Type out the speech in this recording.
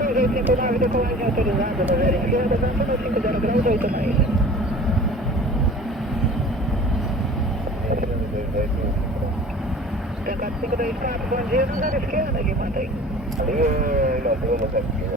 229, decolagem autorizada da zero esquerda, avançando 50 graus, 8 mais. Tem 4524, bom dia, na zero esquerda, aqui mantém. Ali,